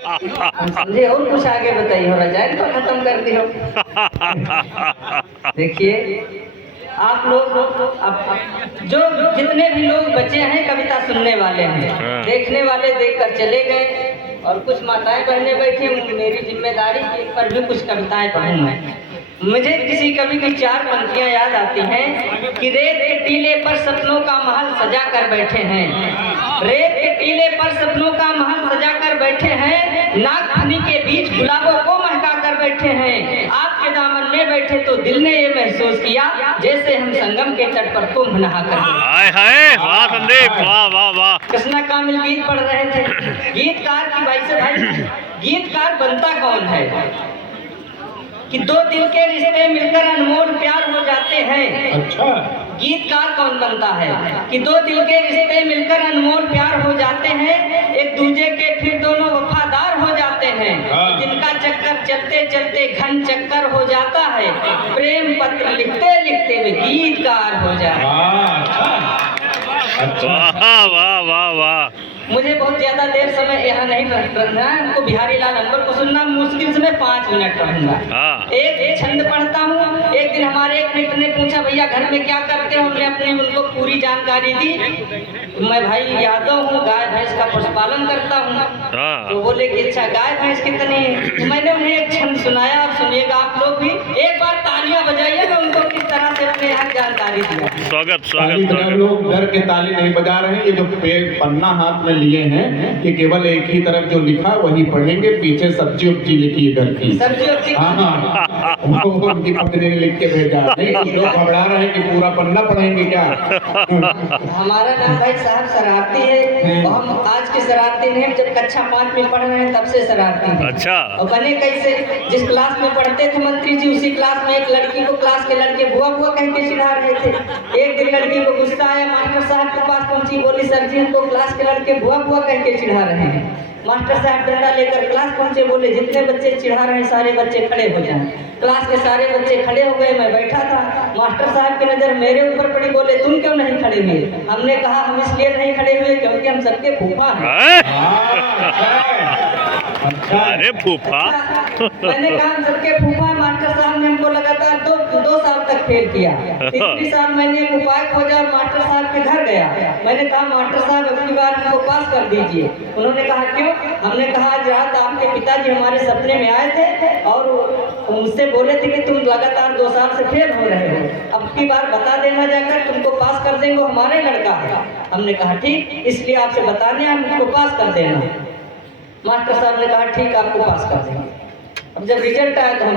समझे? और कुछ आगे बताइए, हो रजाई को खत्म कर दी हो। देखिए आप लोग जो जितने भी लोग बचे हैं कविता सुनने वाले हैं, देखने वाले देख कर चले गए, और कुछ माताएं बहनें बैठी, मेरी जिम्मेदारी पर भी कुछ कविताएं पढ़ूं मैं। मुझे किसी कवि की 4 पंक्तियां याद आती हैं कि रेत के टीले पर सपनों का महल सजा कर बैठे हैं, रेत के टीले पर सपनों का महल सजा कर बैठे हैं, नागफनी के बीच गुलाबों को महका कर बैठे हैं, आपके दामन में बैठे तो दिल ने ये महसूस किया जैसे हम संगम के तट पर कुंभ नहा कर। हाय हाय, वाह संदीप, वाह वाह वाह। कृष्णा कामिल गीत पढ़ रहे थे। गीतकार की भाई से भाई, गीतकार बनता कौन है कि 2 दिल के रिश्ते मिलकर अनमोल प्यार हो जाते हैं। अच्छा, गीतकार कौन बनता है कि 2 दिल के रिश्ते मिलकर अनमोल प्यार हो जाते हैं, एक दूसरे के फिर दोनों वफादार हो जाते हैं, जिनका चक्कर चलते चलते घन चक्कर हो जाता है, प्रेम पत्र लिखते लिखते वे गीतकार हो जाते हैं। वाह वाह वाह वाह। मुझे बहुत ज्यादा देर समय यहाँ नहीं रखना है, हमको बिहारी लाल अंबर को सुनना मुश्किल से मैं 5 मिनट पढ़ूंगा। एक छंद पढ़ता हूँ। एक दिन हमारे एक मित्र ने पूछा भैया घर में क्या करते हो, हमने अपनी उनको पूरी जानकारी दी। मैं भाई यादव हूँ, गाय भैंस का पशुपालन करता हूँ। तो बोले कि अच्छा गाय भैंस कितनी है, तो मैंने उन्हें एक छंद सुनाया, और सुनिएगा आप लोग भी, एक बार तालियां बजाइए, मैं उनको किस तरह से अपने यहाँ जानकारी दिया। स्वागत स्वागत। लोग डर के ताली नहीं बजा रहे हैं, ये जो पन्ना हाथ में लिए हैं कि केवल एक ही तरफ जो लिखा वही पढ़ेंगे, पीछे सब्जी उब्जी लिखी है घर की। सब्जी हाँ, उनकी पत्नी ने लिख के भेजा। नहीं कुछ लोग घबरा रहे हैं कि पूरा पन्ना पढ़ेंगे क्या। हमारा नाम भाई साहब शरारती है, और हम आज के शरारती नहीं, जब कक्षा 5 में पढ़ रहे हैं तब से शरारती हैं। अच्छा। और बने कैसे, जिस क्लास में पढ़ते थे मंत्री जी, उसी क्लास में एक लड़की को क्लास के लड़के बुआ बुआ कह के चिढ़ा रहे थे। एक दिन लड़की को गुस्सा आया, मास्टर साहब के पास पहुंची, बोली सर जी हमको क्लास के लड़के बुआ बुआ कह के चिढ़ा रहे हैं। मास्टर साहब डंडा लेकर क्लास पहुंचे, बोले जितने बच्चे चिढ़ा रहे हैं सारे बच्चे खड़े हो जाएं। क्लास के सारे बच्चे खड़े हो गए, मैं बैठा था। मास्टर साहब की नजर मेरे ऊपर पड़ी, बोले तुम क्यों नहीं खड़े हुए। हमने कहा हम इसलिए नहीं खड़े हुए क्योंकि हम सबके फूफा हैं। अरे फूफा। मैंने कहा हम सबके फूफा। मास्टर साहब ने हमको लगातार 2 साल तक फेल किया। 3वीं साल मैंने एक उपाय खोजा और मास्टर साहब के घर गया। मैंने कहा मास्टर साहब अगली बार हमको पास कर दीजिए। उन्होंने कहा क्यों। हमने कहा आज रात आपके पिताजी हमारे सपने में आए थे और मुझसे बोले थे कि तुम लगातार 2 साल से फेल हो रहे हो, अब की बार बता देना जाकर, तुमको पास कर देंगे, हमारा ही लड़का है। हमने कहा ठीक, इसलिए आपसे बताने हमको पास कर देना। मास्टर साहब ने कहा ठीक आपको पास कर देंगे। अब जब रिजल्ट आया तो हम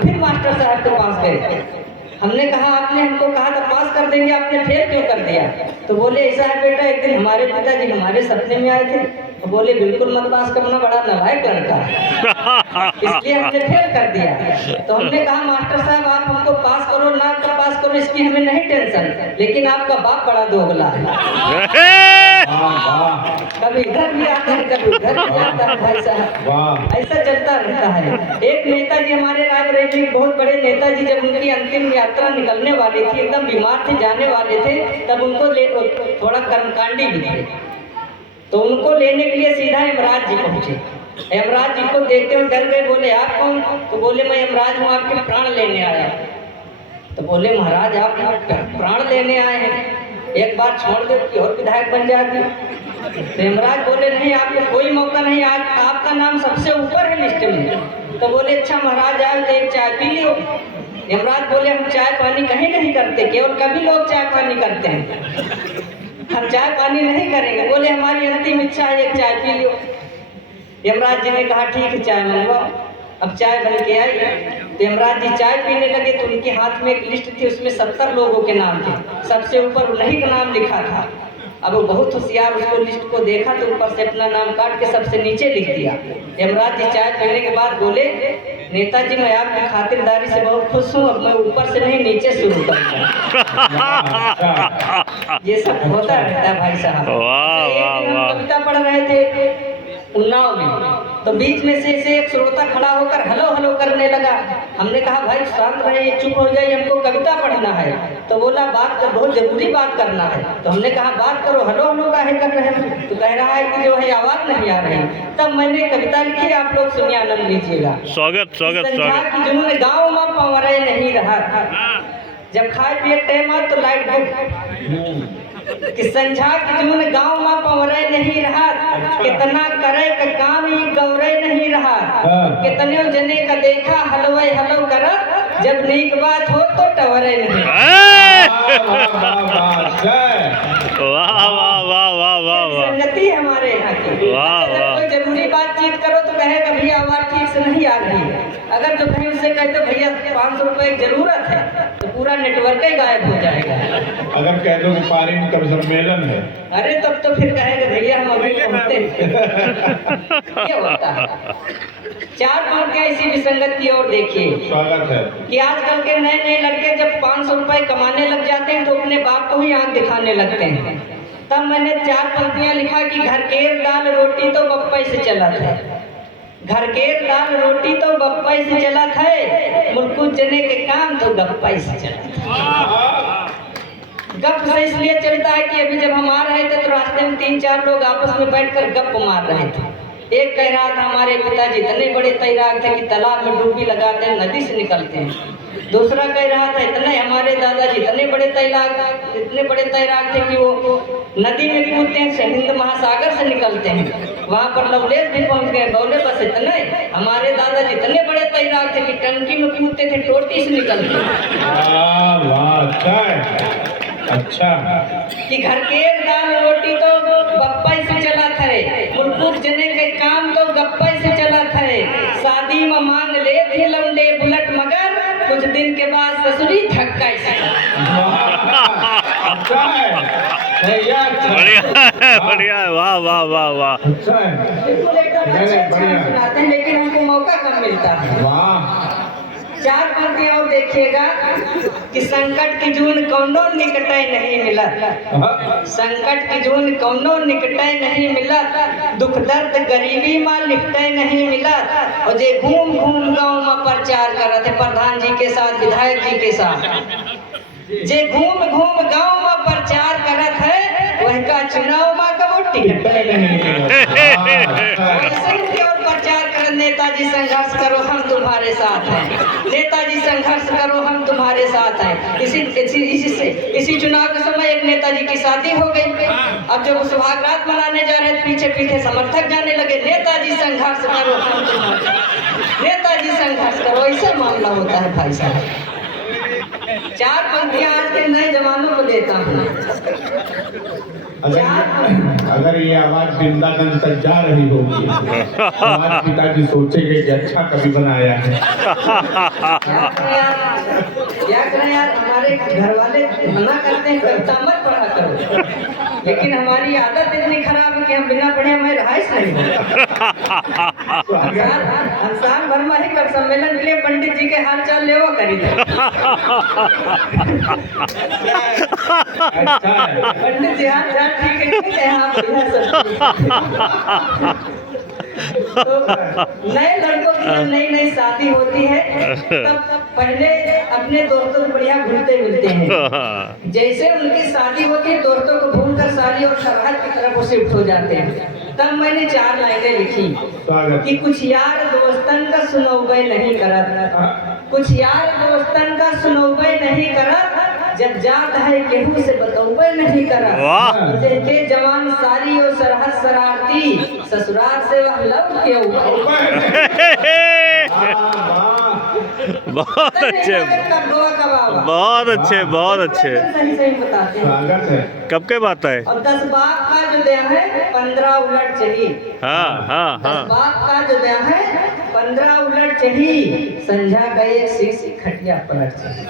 फिर मास्टर साहब के पास गए। हमने कहा आपने हमको कहा था पास कर देंगे, आपने फेल क्यों कर दिया। तो बोले ऐसा है बेटा, एक दिन हमारे पिताजी हमारे सपने में आए थे, तो बोले बिल्कुल मत पास करना, बड़ा नालायक लड़का है, इसलिए हमने फेल कर दिया। तो हमने कहा मास्टर साहब आप हमको पास करो ना पास करो इसकी हमें नहीं टेंशन, लेकिन आपका बाप बड़ा दोगला है। कभी इधर भी आता है कभी उधर भी आता है भाई साहब, ऐसा चलता रहता है। एक नेताजी हमारे रायबरेली बहुत बड़े नेताजी, जब उनकी अंतिम यात्रा निकलने वाली थी, एकदम बीमार थे, जाने वाले थे, तब उनको थोड़ा कर्मकांडी भी थे, तो उनको लेने के लिए सीधा यमराज जी पहुंचे। यमराज जी को देखते हुए डर गए, बोले आप कौन। तो बोले मैं यमराज हूँ, आपके प्राण लेने आया। तो बोले महाराज आप प्राण लेने आए हैं, एक बार छोड़ दो कि और विधायक बन जाती। तो यमराज बोले नहीं आपको कोई मौका नहीं, आज आपका नाम सबसे ऊपर है लिस्ट में। तो बोले अच्छा महाराज आए तो एक चाय पी लो। यमराज बोले हम चाय पानी कहीं नहीं करते, केवल कभी लोग चाय पानी करते हैं, हम चाय पानी नहीं करेंगे। बोले हमारी अंतिम इच्छा है एक चाय पी लो। यमराज जी ने कहा ठीक है चाय मंगवाओ। अब चाय बन के आई, तो यमराज जी चाय पीने लगे, तो उनके हाथ में एक लिस्ट थी, उसमें 70 लोगों के नाम थे, सबसे ऊपर उन्हीं का नाम लिखा था। अब वो बहुत होशियार, उसको लिस्ट को देखा तो ऊपर से अपना नाम काट के सबसे नीचे लिख दिया। यमराज जी चाय पीने के बाद बोले नेताजी मैं आपकी खातिरदारी से बहुत खुश हूँ, अब मैं ऊपर से नहीं नीचे शुरू करूँगा। ये सब होता रहता है भाई साहब। वाह वाह वाह। कविता पढ़ रहे थे, उन्नाव में। तो बीच में से एक श्रोता खड़ा होकर हलो हलो करने लगा। हमने कहा भाई शांत रहिए, चुप हो जाइए, हमको कविता पढ़ना है। तो बोला बात कर, बहुत जरूरी बात करना है। तो हमने कहा बात करो, हलो हलो काहे कर रहे हैं? तो कह रहा है कि जो है आवाज नहीं आ रही। तब मैंने कविता लिखी, आप लोग सुनिए, आनंद लीजिएगा। स्वागत स्वागत संझा स्वागत। की जुनून गाँव में पवरे नहीं रहा। जब खाए पिए टाइम आ तो लाइट बुक कि संझा की जून गाँव में पवरे नहीं रहा। कितना करे का काम ही गौरे नहीं रहा। कितने जने का देखा हलवे हलो कर, जब नीक बात हो तो टवरे नहीं। वाह वाह वाह वाह वाह वाह। संगति है हमारे यहाँ की। वाह, अगर वाह। कोई जरूरी बातचीत करो तो कहेगा भैया आवाज ठीक से नहीं आ रही है। अगर जो कहीं उससे कहते भैया 500 रुपए की जरूरत है, तो पूरा नेटवर्क ही गायब हो जाएगा। अगर कह दो कि पारी में कभी सम्मेलन है, अरे तब तो फिर कहेगा भैया हम अभी पहुंचते हैं। ये होता है। 4 पंक्तियां इसी विसंगत की ओर देखिए स्वागत है। कि आजकल के नए नए लड़के जब 500 रुपए कमाने लग जाते हैं तो अपने बाप को ही आंख दिखाने लगते हैं। तब मैंने 4 पंक्तियां लिखा कि घर केर दाल रोटी तो बप्पा से चला था। घर केर दाल रोटी तो बप्पा से चला था। मुल्कू जने के काम तो गप्पा से चला था। गप से इसलिए चलता है कि अभी जब हम आ रहे थे तो रास्ते में 3-4 लोग आपस में बैठकर गप मार रहे थे। एक कह रहा था हमारे पिताजी इतने बड़े तैराक थे कि तालाब में डुबकी लगाते हैं, नदी से निकलते हैं। दूसरा कह रहा था इतने हमारे दादाजी इतने बड़े तैराक थे कि वो नदी में कूदते हैं, हिंद महासागर से निकलते हैं, वहाँ पर लवलेश भी पहुँच गए। बोले बस इतने हमारे दादाजी इतने बड़े तैराक थे कि टंकी में कूदते थे, टोटी से निकलते हैं। अच्छा कि घर के दाल रोटी तो गप्पा से चला था। मुल्कुक जने के काम तो गप्पा से चला था। शादी में मांग ले थे लौंडे बुलेट, मगर कुछ दिन के बाद ससुरी धक्का से। अच्छा है, बढ़िया है, बढ़िया है। वाह वाह वाह वाह। अच्छा है, बिल्कुल एकदम अच्छा सुनाते हैं, लेकिन हमको मौका कम मिलता है। वाह। 4 पंक्तियां और देखिएगा कि संकट की जून कौनो निकटे नहीं मिला। संकट की जून कौनो निकटे नहीं मिला। दुख दर्द गरीबी मां निपटे नहीं मिला। और जे घूम घूम गाँव में प्रचार कर रहे थे प्रधान जी के साथ, विधायक जी के साथ, जे घूम घूम गाँव में प्रचार करत है वह का चुनाव में कबो टिकट और प्रचार कर। नेताजी संघर्ष करो हम तुम्हारे साथ हैं, नेताजी संघर्ष करो हम तुम्हारे साथ हैं। इसी चुनाव के समय एक नेताजी की शादी हो गई। अब जब सुहाग रात मनाने जा रहे थे, पीछे पीछे समर्थक जाने लगे, नेताजी संघर्ष करो हम तुम्हारे, नेताजी संघर्ष करो। ऐसा मामला होता है भाई साहब। 4 पंक्तियां आज के नए जवानों को देता हूँ। अगर ये आवाज वृंदावन तक जा रही होगी, हमारे पिताजी सोचेंगे कि अच्छा कभी बनाया है। क्या करें यार, हमारे घर वाले मना करते हैं कविता मत पढ़ा करो, लेकिन हमारी आदत इतनी खराब है कि हम बिना पढ़े हमें रहाइश नहीं हम साल भर में ही कर सम्मेलन के लिए पंडित जी के हाल चाल ले वो करी थे। पंडित जी हाल चाल ठीक है, हाँ तो नए लड़कों की जब नई नई शादी होती है तब पहले अपने दोस्तों को बढ़िया घुलते मिलते हैं। जैसे उनकी शादी होती है दोस्तों को भूलकर साली और सरहद की तरफ वो शिफ्ट हो जाते हैं। तब मैंने 4 लाइनें लिखी कि कुछ यार दोस्तन का सुनौबे नहीं करत, कुछ यार दोस्तन का सुनौबे नहीं करत, जब जात है केहू से बतौबे नहीं करत। जैसे जवान सारी और सरहद शरारती, ससुराल से वह लौट के बहुत अच्छे, बहुत अच्छे, बहुत अच्छे। सही सही बताते हैं। कब के बात है? और 10 बाप का जो दया है 15 उलट चाहिए। हाँ हाँ हाँ। 10 बाप का जो दया है 15 उलट चाहिए, संझा का एक शीशी खटिया पलट चाहिए।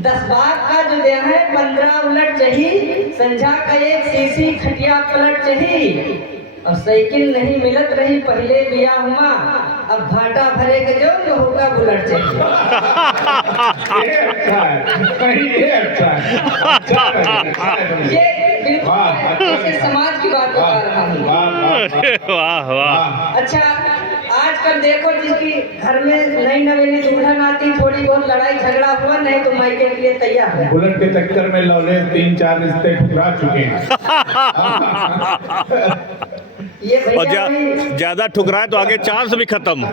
10 बाप का जो दया है 15 उलट चाहिए, संझा का एक शीशी खटिया पलट चाहिए। और साइकिल नहीं मिलत रही पहले बिया हुआ, अब भाटा भरे के जो होगा बुलेट चाहिए। बिल्कुल वाह, अच्छा। ऐसे समाज की बात बता रहा हूँ। वाह वाह वाह वाह अच्छा, आजकल देखो जिसकी घर में नई नवेली दुल्हन आती, थोड़ी बहुत लड़ाई झगड़ा हुआ नहीं तो मायके के लिए तैयार है। बुलेट के चक्कर में लवलेश 3-4 रिश्ते ठुकरा चुके हैं। ये और भैया वही- ज्यादा ठुकराए तो आगे चांस भी खत्म।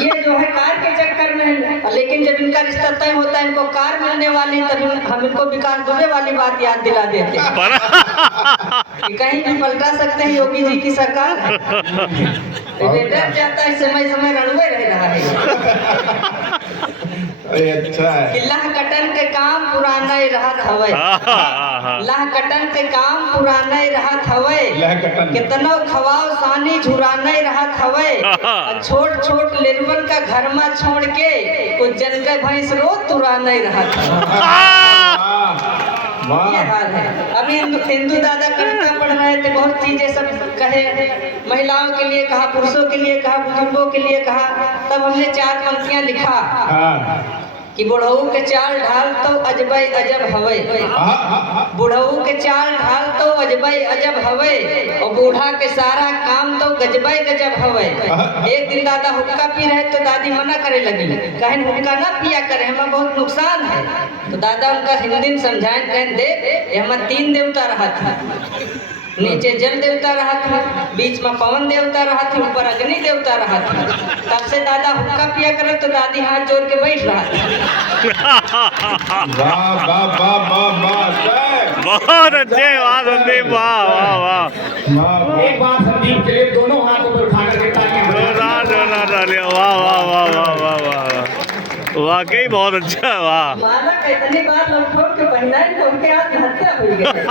ये जो है कार के चक्कर में है, लेकिन जब इनका रिश्ता तय होता है, इनको कार मिलने वाली, तब हम इनको विकास दुबे वाली बात याद दिला देते हैं कि कहीं भी पलटा सकते हैं योगी जी की सरकार। डर जाता है, समय समय रणवे रह रहा है। अरे अच्छा है। कि लाह कटन के काम पुराना ही रहत हवे, लाह कटन के काम पुराना ही रहत हवे, लह कटन। कितनो खवाओ सानी झुराना ही रहत हवे, छोट छोट लेरवन का घर में छोड़ के कुछ जन के भैंस रोज तुराना ही रहत हवे। वाह ये हाल है। अभी हिंदू दादा कविता पढ़ रहे थे, बहुत चीजें सब कहे, महिलाओं के लिए कहा, पुरुषों के लिए कहा, बुजुर्गों के लिए कहा। तब हमने 4 पंक्तियां लिखा हाँ कि बुढ़ऊ के चाल ढाल तो अजबई अजब हवे, बुढ़ऊ के चाल ढाल तो अजबई अजब हवे, और बूढ़ा के सारा काम तो गजबई गजब हवे। एक दिन दादा हुक्का पी रहे तो दादी मना करे लगी, कहें हुक्का ना पिया करे, हमें बहुत नुकसान है। तो दादा उनका हिंदी में समझाएं, कहें देख हमें 3 देवता रहा था, नीचे जल देवता रहा था, बीच में पवन देवता रहा था, ऊपर अग्नि देवता रहा था। तब से दादा हुक्का पिया करे तो दादी हाथ जोड़ के बैठ रहा था। वाह वाह वाह वाह वाह जय। बहुत अच्छे, वाह संदीप, वाह वाह वाह। वाह एक बार संदीप के लिए दोनों हाथों पर उठा करके तालियां बजाएं। वाह वाह वाह वाह वाह वाह, वाकई बहुत अच्छा है, वाह। माला कितनी बार लोग ठोक के पहनाए तो उनके आत्महत्या हुई गई।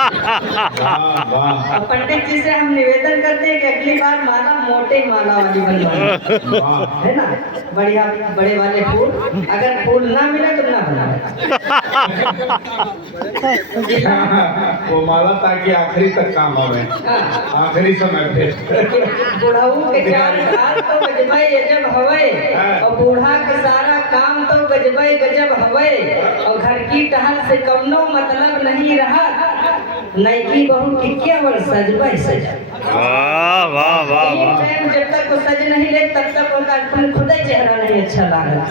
वाह वाह और पंडित जी से हम निवेदन करते हैं कि अगली बार माला मोटे माला वाली बनवाएं, वाह। है ना, बढ़िया बड़े वाले फूल। अगर फूल ना मिले तो ना बनाए। वो माला ताकि आखिरी तक काम आवे, हाँ। आखिरी समय पे। बुढ़ऊ के चाल ढाल तो गजबई अजब हवे, और बूढ़ा के सारा काम तो गजबई गजब हवे, और घर की टहल से कौनो मतलब नहीं रहा, नैकी बहू की केवल सजबई सजब। वाह वाह वाह वाह। टाइम जब तक वो सज नहीं ले तब तक उनका अपने खुद ही चेहरा नहीं अच्छा लगा।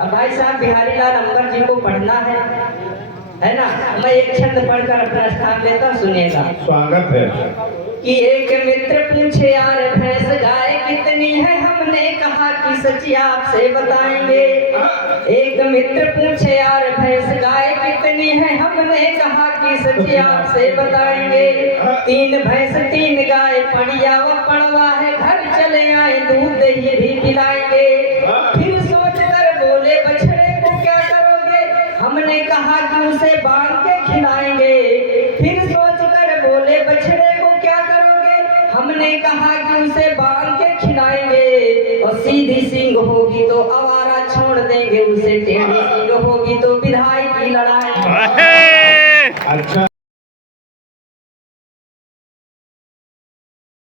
अब भाई साहब बिहारी लाल अंबर जी को पढ़ना है ना, मैं एक छंद पढ़कर अपना स्थान लेता हूं, सुनिएगा। स्वागत है। कि एक मित्र पूछे यार भैंस गाय कितनी है, हमने कहा कि सच आपसे बताएंगे। एक मित्र पूछे यार भैंस गाय कितनी है, हमने कहा कि सच आपसे बताएंगे। 3 भैंस 3 गाय पड़िया व पड़वा है, घर चले आए दूध दही भी पिलाएंगे। फिर सोच कर बोले बछड़े को क्या करोगे, हमने कहा कि उसे बांध के खिलाएंगे। फिर सोच कर बोले बछड़े को क्या करोगे, हमने कहा कि उसे बांध के खिलाएंगे। और सीधी सींग होगी तो आवारा छोड़ देंगे उसे, टेढ़ी सींग होगी तो विधाई की लड़ाई।